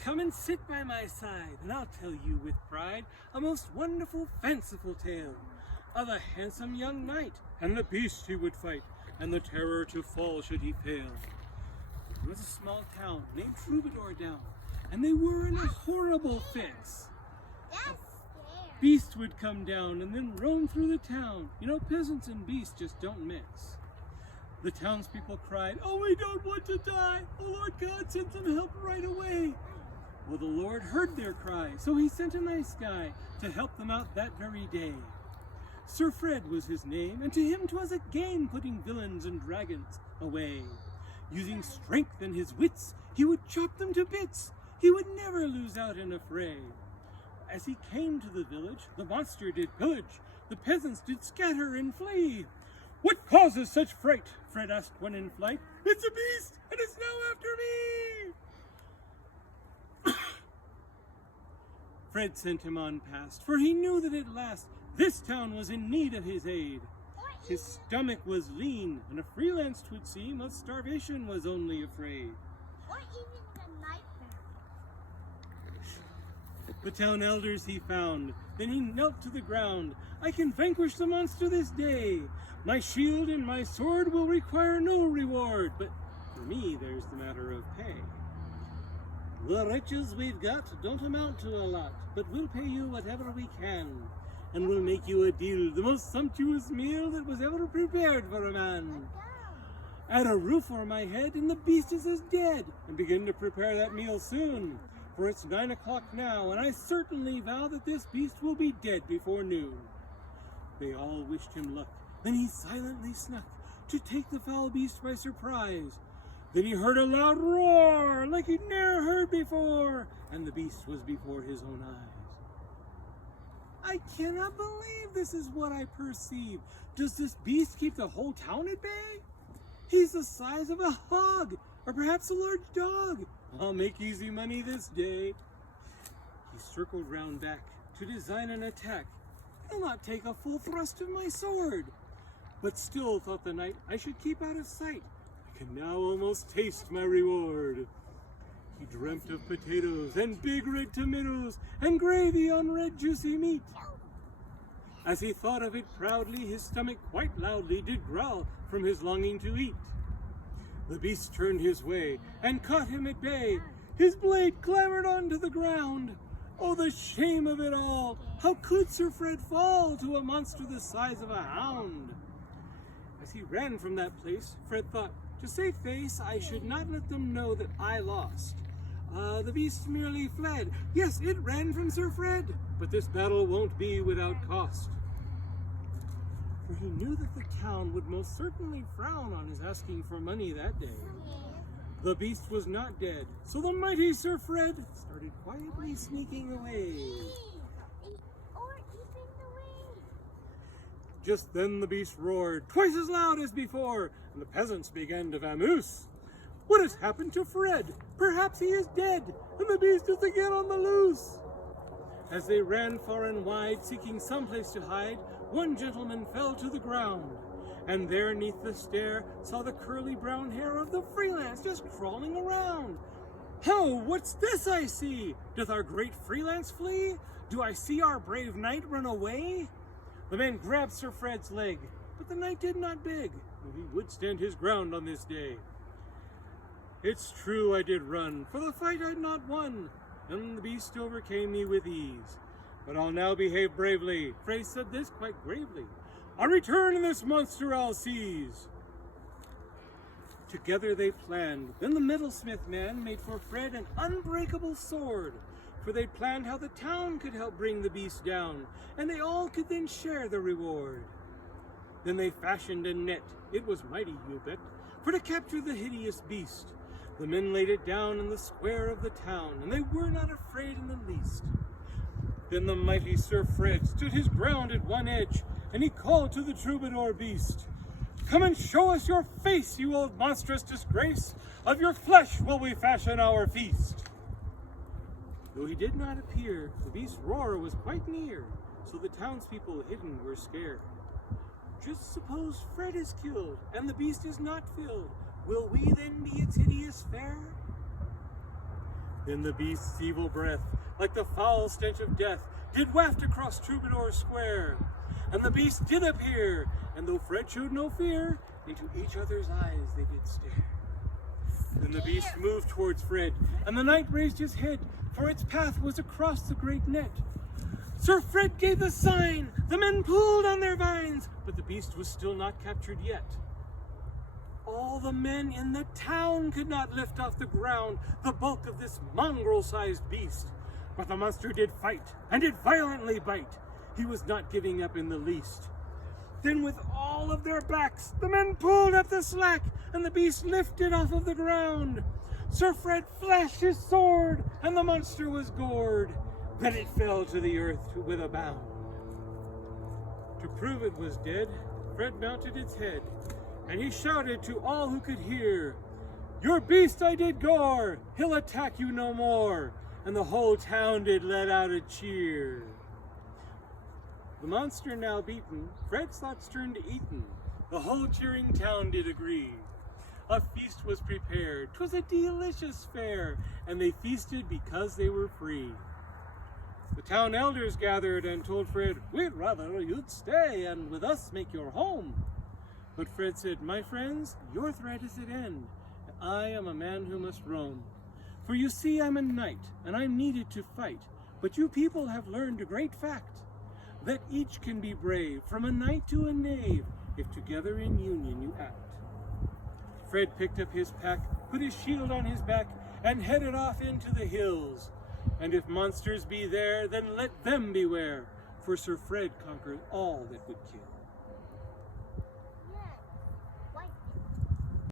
come and sit by my side, and I'll tell you with pride a most wonderful, fanciful tale of a handsome young knight, and the beast he would fight, and the terror to fall should he fail. There was a small town named Troubadour down, and they were in a horrible fix. Beast would come down and then roam through the town. You know, peasants and beasts just don't mix. The townspeople cried, "Oh, we don't want to die! Oh, Lord God, send some help right away!" Well, the Lord heard their cry, so he sent a nice guy to help them out that very day. Sir Fred was his name, and to him 'twas a game putting villains and dragons away. Using strength and his wits, he would chop them to bits. He would never lose out in a fray. As he came to the village, the monster did pillage. The peasants did scatter and flee. "What causes such fright?" Fred asked when in flight. "It's a beast, and it's now after me!" Fred sent him on past, for he knew that at last this town was in need of his aid. His stomach was lean, and a freelance 'twould seem of starvation was only afraid. Or even the nightmare. The town elders he found, then he knelt to the ground. "I can vanquish the monster this day. My shield and my sword will require no reward, but for me there's the matter of pay. The riches we've got don't amount to a lot, but we'll pay you whatever we can, and we'll make you a deal, the most sumptuous meal that was ever prepared for a man. Add a roof o'er my head, and the beast is as dead, and begin to prepare that meal soon. For it's 9 o'clock now, and I certainly vow that this beast will be dead before noon." They all wished him luck. Then he silently snuck to take the foul beast by surprise. Then he heard a loud roar, like he'd ne'er heard before, and the beast was before his own eyes. "I cannot believe this is what I perceive. Does this beast keep the whole town at bay? He's the size of a hog, or perhaps a large dog. I'll make easy money this day." He circled round back to design an attack. "He'll not take a full thrust of my sword." But still, thought the knight, I should keep out of sight. I can now almost taste my reward. He dreamt of potatoes and big red tomatoes and gravy on red juicy meat. As he thought of it proudly, his stomach quite loudly did growl from his longing to eat. The beast turned his way and caught him at bay. His blade clambered onto the ground. Oh, the shame of it all! How could Sir Fred fall to a monster the size of a hound? As he ran from that place, Fred thought, to save face, I should not let them know that I lost. The beast merely fled. Yes, it ran from Sir Fred, but this battle won't be without cost. For he knew that the town would most certainly frown on his asking for money that day. The beast was not dead, so the mighty Sir Fred started quietly sneaking away. Or eating away. Just then the beast roared, twice as loud as before, and the peasants began to vamoose. "What has happened to Fred? Perhaps he is dead, and the beast is again on the loose." As they ran far and wide, seeking some place to hide, one gentleman fell to the ground, and there neath the stair saw the curly brown hair of the freelance just crawling around. "Ho, what's this I see? Doth our great freelance flee? Do I see our brave knight run away?" The man grabbed Sir Fred's leg, but the knight did not beg, though he would stand his ground on this day. "It's true I did run, for the fight I'd not won, and the beast overcame me with ease. But I'll now behave bravely." Frey said this quite gravely. "On return, and this monster I'll seize." Together they planned. Then the metalsmith man made for Fred an unbreakable sword, for they'd planned how the town could help bring the beast down, and they all could then share the reward. Then they fashioned a net, it was mighty, you bet, for to capture the hideous beast. The men laid it down in the square of the town, and they were not afraid in the least. Then the mighty Sir Fred stood his ground at one edge, and he called to the troubadour beast, "Come and show us your face, you old monstrous disgrace! Of your flesh will we fashion our feast." Though he did not appear, the beast's roar was quite near, so the townspeople hidden were scared. Just suppose Fred is killed, and the beast is not filled, will we then be its hideous fare? Then the beast's evil breath, like the foul stench of death, did waft across Troubadour Square. And the beast did appear, and though Fred showed no fear, into each other's eyes they did stare. Then the beast moved towards Fred, and the knight raised his head, for its path was across the great net. Sir Fred gave the sign, the men pulled on their vines, but the beast was still not captured yet. All the men in the town could not lift off the ground the bulk of this mongrel-sized beast. But the monster did fight, and did violently bite. He was not giving up in the least. Then with all of their backs, the men pulled up the slack, and the beast lifted off of the ground. Sir Fred flashed his sword, and the monster was gored. Then it fell to the earth with a bound. To prove it was dead, Fred mounted its head, and he shouted to all who could hear, "Your beast I did gore, he'll attack you no more." And the whole town did let out a cheer. The monster now beaten, Fred's thoughts turned to eaten. The whole cheering town did agree. A feast was prepared, 'twas a delicious fare, and they feasted because they were free. The town elders gathered and told Fred, "We'd rather you'd stay and with us make your home." But Fred said, "My friends, your threat is at end, and I am a man who must roam. For you see I'm a knight, and I'm needed to fight, but you people have learned a great fact, that each can be brave, from a knight to a knave, if together in union you act." Fred picked up his pack, put his shield on his back, and headed off into the hills. And if monsters be there, then let them beware, for Sir Fred conquers all that would kill.